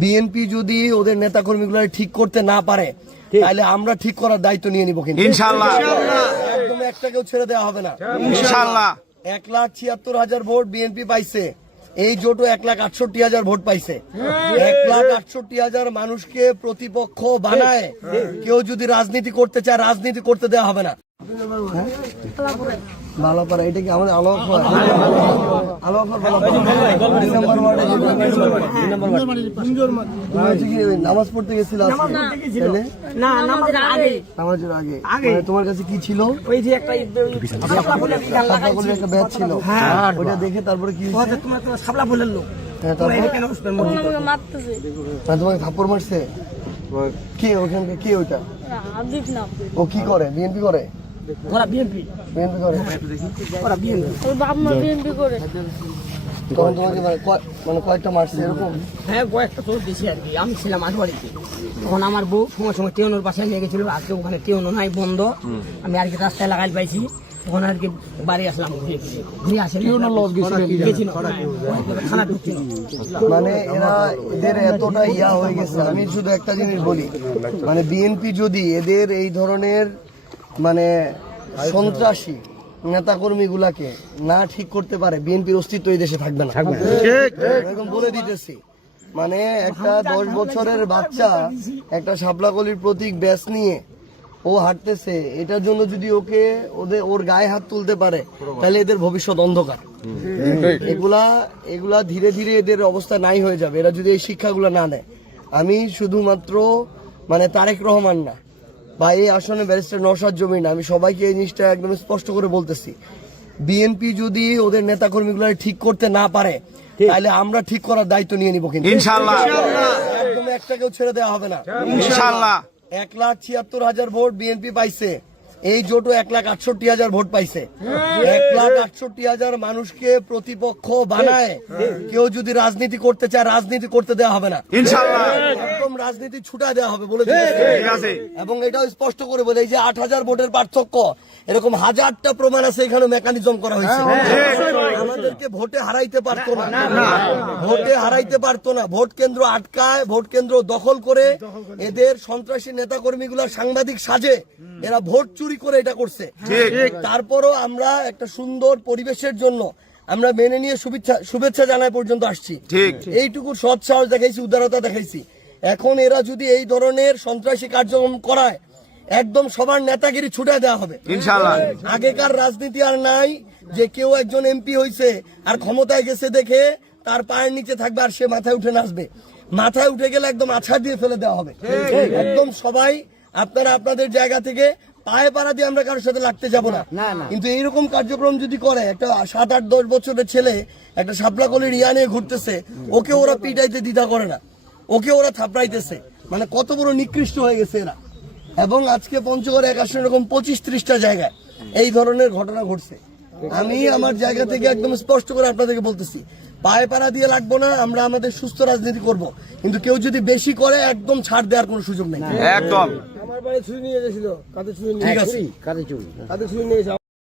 BNP যদি ওদের নেতাকর্মীগুলো ঠিক করতে না পারে তাহলে আমরা ঠিক করার দায়িত্ব নিয়ে নিব, কিন্তু ইনশাআল্লাহ একদম একটাকেও ছেড়ে দেওয়া হবে না। ইনশাআল্লাহ 1,76,000 ভোট বিএনপি পাইছে, এই জোটও 1,68,000 ভোট পাইছে। 1,68,000 মানুষকে প্রতিপক্ষ বানায় কেউ যদি রাজনীতি করতে চায়, রাজনীতি করতে দেওয়া হবে না। বালাপাড়া, এটা কি আমাদের নামাজ পড়তে গেছিল নামাজের আগে? তোমার কাছে কি ছিল? ওই যে একটা ব্যাচ ছিল, ওইটা দেখে তারপরে কি তোমাকে থাপ্পড় মারছে? কে ওখানকার, কে ওইটা? ও কি করে? বিএনপি করে? বিএনপি করে? তখন তোমাকে মানে কয়েকটা মারছে এরকম? হ্যাঁ, কয়েকটা তো বেশি আর কি। আমি ছিলাম আটবাড়িতে, তখন আমার বউ সময় সময় টেউনোর বাসায় নিয়ে গেছিল। আজকে ওখানে টেউনো নাই, বন্ধ। আমি আর কি রাস্তায় লাগাই পাইছি, তখন আর কি বাড়ি আসলাম, ঘুরে আসে থানা ঢুকছিল। মানে এদের এতটা ইয়া হয়ে গেছে। আমি শুধু একটা জিনিস বলি, মানে বিএনপি যদি এদের এই ধরনের মানে সন্ত্রাসী নেতাকর্মী গুলাকে না ঠিক করতে পারে, বিএনপির অস্তিত্ব এই দেশে থাকবে না। এরকম বলে দিতেছি। মানে একটা 10 বছরের বাচ্চা একটা শাপলাকলির প্রতীক ব্যাস নিয়ে ও হাঁটতেছে, এটার জন্য যদি ওর গায়ে হাত তুলতে পারে তাহলে এদের ভবিষ্যৎ অন্ধকার। এগুলা ধীরে ধীরে এদের অবস্থা নাই হয়ে যাবে, এরা যদি এই শিক্ষাগুলো না নেয়। আমি শুধুমাত্র মানে তারেক রহমান না বা এই আসনে ব্যারিস্টার নওশাদ জমির না, আমি সবাইকে এই জিনিসটা একদম স্পষ্ট করে বলতেছি, বিএনপি যদি ওদের নেতাকর্মীগুলো ঠিক করতে না পারে তাহলে আমরা ঠিক করার দায়িত্ব নিয়ে নিব, কিন্তু ইনশাআল্লাহ একদম একটাকেও ছেড়ে দেওয়া হবে না। ইনশাআল্লাহ 1,76,000 ভোট বিএনপি পাইছে, এই জোটও 1,68,000 ভোট পাইছে। 1,68,000 মানুষকে প্রতিপক্ষ বানায় কেউ যদি রাজনীতি করতে চায়, রাজনীতি করতে দেওয়া হবে না। ইনশাআল্লাহ একদম রাজনীতি ছুটায় দেওয়া হবে বলে দিয়েছে। এবং এটাও স্পষ্ট করে বলে, এই যে 8,000 ভোটের পার্থক্য, এরকম হাজারটা প্রমাণ আছে, এখানে মেকানিজম করা হয়েছে। আমাদেরকে ভোটে হারাইতে পারতো না, ভোট কেন্দ্র আটকায়, ভোট কেন্দ্র দখল করে এদের সন্ত্রাসী নেতাকর্মীগুলা সাংবাদিক সাজে, এরা ভোট চুরি করে এটা করছে। তারপরও আমরা একটা সুন্দর পরিবেশের জন্য আমরা মেনে নিয়ে শুভেচ্ছা জানাই পর্যন্ত আসছি। এইটুকু সৎ সাহস দেখাইছি, উদারতা দেখাইছি। এখন এরা যদি এই ধরনের সন্ত্রাসী কার্যক্রম করায়, একদম সবার নেতাগিরি ছুটে দেওয়া হবে ইনশাআল্লাহ। আগেকার রাজনীতি আর নাই যে কেউ একজন এমপি হয়েছে আর ক্ষমতায় গেছে দেখে তার পায়ের নিচে থাকবে আর সে মাথায় উঠে নাচবে। মাথায় উঠে গেলে একদম আছাড় দিয়ে ফেলে দেওয়া হবে। একদম সবাই আপনারা আপনাদের জায়গা থেকে পায়ে পাড়া দিয়ে আমরা কারোর সাথে লাগতে যাব না, কিন্তু এইরকম কার্যক্রম যদি করে, একটা 7-8-10 বছরের ছেলে একটা শাপলাকলির ইয়া নিয়ে ঘুরতেছে, ওকে ওরা পিটাইতে দ্বিধা করে না, ওকে ওরা থাপড়াইতেছে। মানে কত বড় নিকৃষ্ট হয়ে গেছে এরা। এবং আজকে পঞ্চগড়ে এক আসলে এরকম 25-30টা জায়গায় এই ধরনের ঘটনা ঘটছে। আমি আমার জায়গা থেকে একদম স্পষ্ট করে আপনাদেরকে বলতেছি, পায়ে পাড়া দিয়ে লাগবো না, আমরা আমাদের সুস্থ রাজনীতি করব, কিন্তু কেউ যদি বেশি করে একদম ছাড় দেওয়ার কোনো সুযোগ নেই। একদম। আমার বাড়ি ছুরি নিয়ে গেছিল, কাঁধে ছুরি নিয়ে, ঠিক আছে, কাঁধে ছুরি নিয়ে